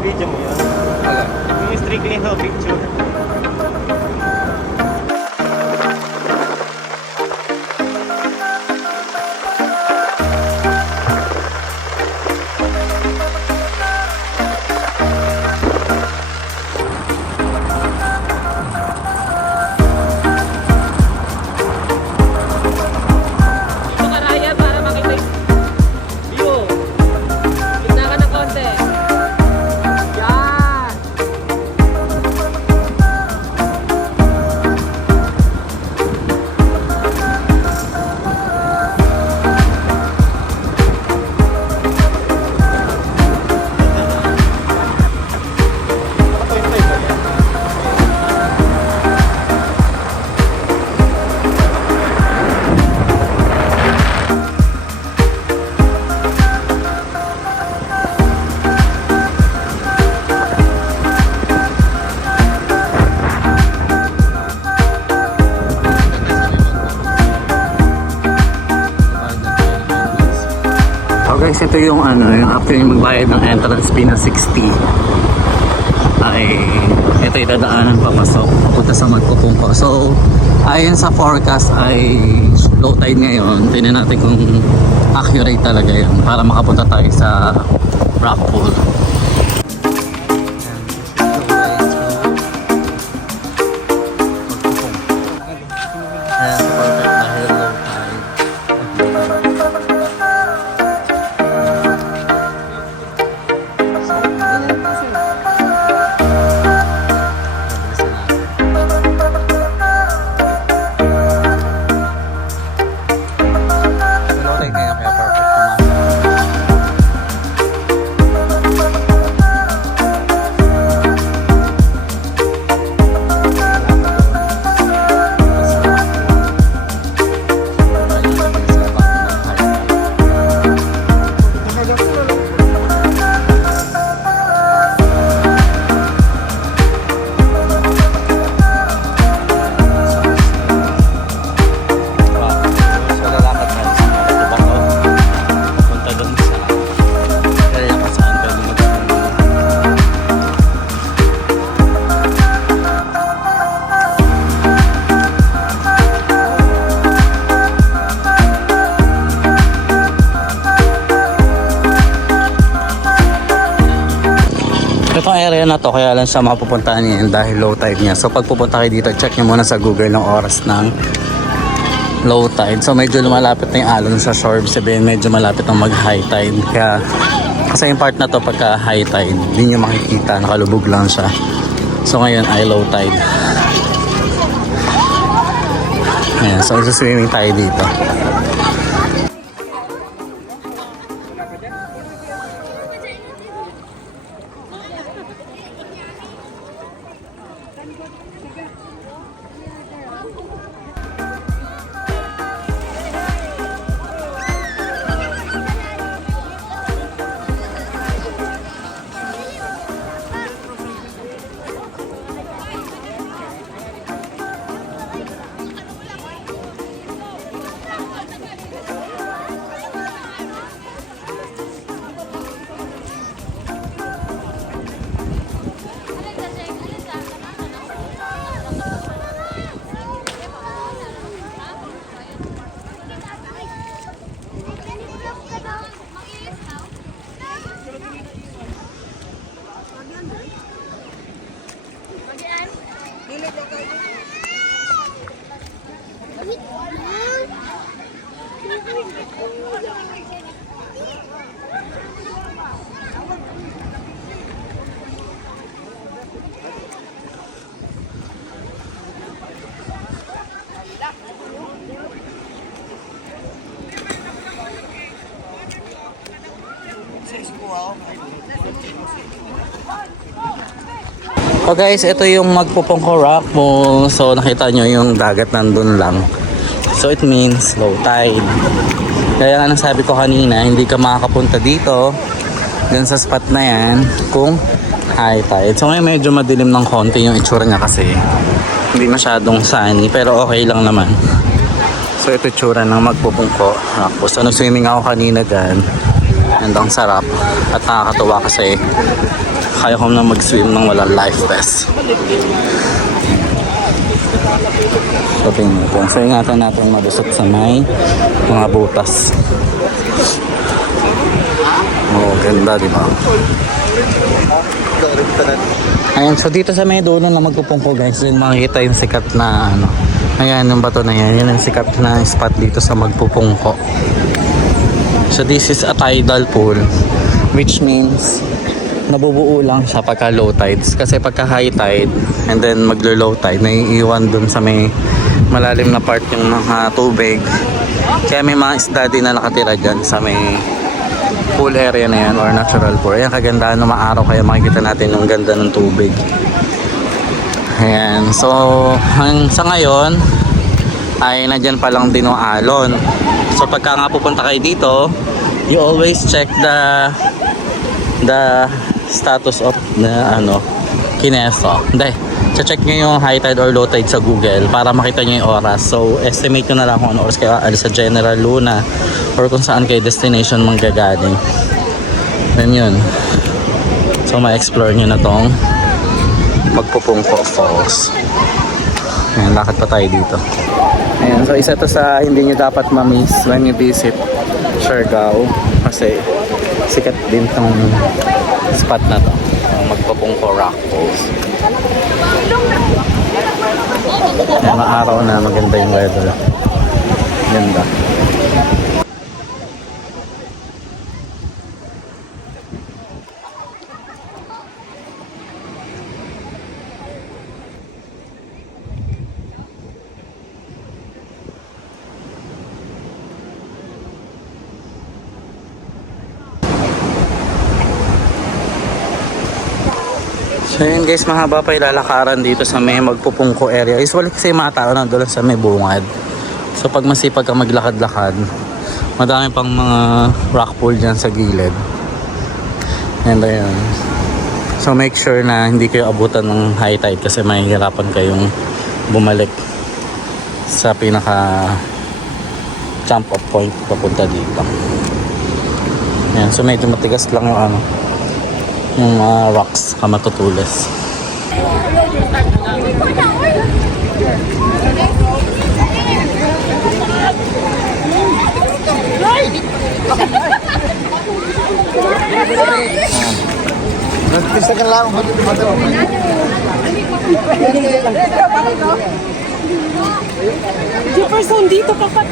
Na-video mo yun? Yung strictly no picture. Guys, ito yung yung after yung magbayad ng entrance fee na 60 ay ito itadaanan papasok papunta sa Magpupungko. So ayon sa forecast ay low tide ngayon. Tingnan natin kung accurate talaga yan para makapunta tayo sa Rockpool. Itong area na to kaya lang siya mapupuntahan niya dahil low tide niya. So pag pupunta kayo dito, check nyo muna sa Google ng oras ng low tide. So medyo lumalapit na yung alon sa shore. Sabihin medyo malapit na mag high tide. Kaya kasi yung part na to pagka high tide, hindi nyo makikita, nakalubog lang siya. So ngayon ay low tide. Ayan, so swimming tayo dito. So guys, ito yung Magpupungko Rock mo. So nakita nyo yung dagat nandun lang. So it means low tide. Kaya nga sabi ko kanina, hindi ka makakapunta dito dun sa spot na yan kung high tide. So ngayon medyo madilim ng konti yung itsura niya kasi hindi masyadong sunny, pero okay lang naman. So ito itsura ng Magpupungko Rock. So nag-swimming ako kanina dyan and ang sarap. At nakakatuwa kasi kaya ko na mag-swim ng walang life vest. So tingnan natin. So ingatan natin malusot sa may mga butas. Oh, ganda, di ba? Ayan, so dito sa may dulo na magpupungko guys, yung makikita yung sikat na ano. Ayan, yung bato na yan. Yan yung sikat na spot dito sa magpupungko. So this is a tidal pool, which means nabubuo lang siya pagka low tides. Kasi pagka high tide and then maglo-low tide, naiiwan dun sa may malalim na part yung mga tubig. Kaya may mga isda din na nakatira dyan sa may pool area na yan or natural pool. Ayan, kagandahan ng maaraw kaya makikita natin yung ganda ng tubig. Ayan, so sa ngayon ay nandyan pa lang din yung alon. So pagka nga pupunta kayo dito, you always check the status of the Kineso. Hindi, check nyo yung high tide or low tide sa Google para makita nyo yung oras. So estimate nyo na lang kung ano oras kayo alis sa General Luna or kung saan kayo destination manggagaling. Then yun, so ma-explore nyo na tong Magpupungko Falls. Ayan, lakad pa tayo dito. Ayan, so isa to sa hindi nyo dapat ma-miss when you visit Siargao kasi sikat din tong spot na to, Magpupungko Rock Falls. Ayan, maaraw na, maganda yung weather. Ganda. So yun guys, mahaba pa ilalakaran dito sa may Magpupungko area. Usually kasi mga tao na doon sa may bungad. So pag masipag ka maglakad-lakad, madami pang mga rock pool dyan sa gilid. And ayun. So make sure na hindi kayo abutan ng high tide kasi mahihirapan kayong bumalik sa pinaka jump off point papunta dito. Ayan, so medyo matigas lang yung yung rocks kamatutulis. Nagpisa ka lang. Jefferson, dito ka pa.